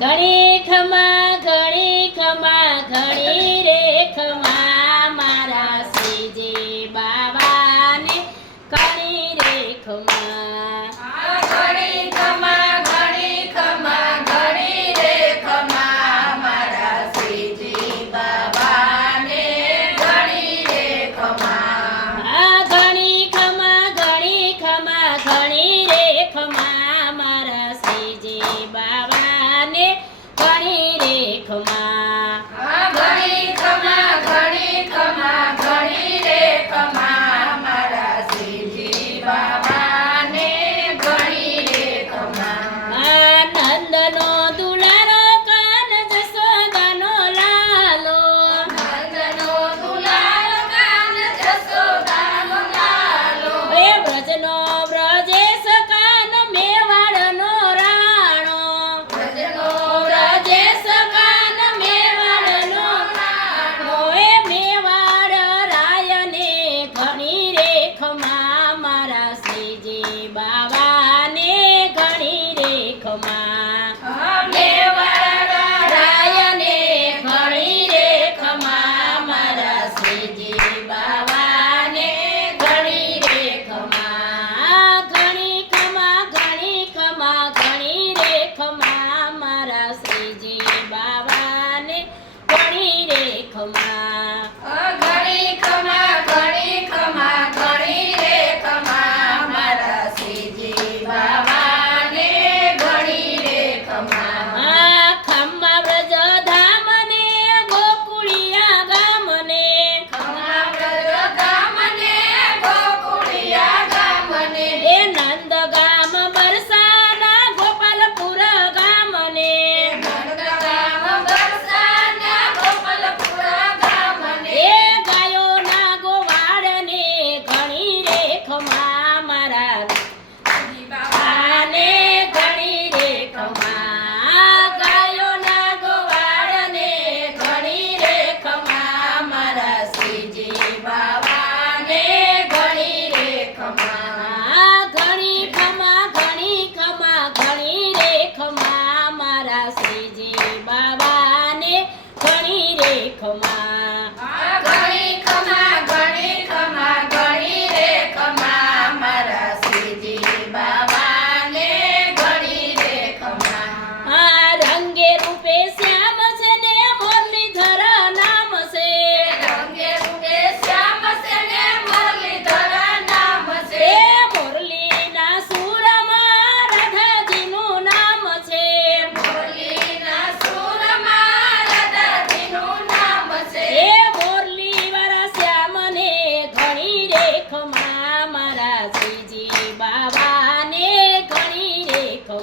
ઘણી ખમા ઘણી ખમા ઘણી અને Thank you.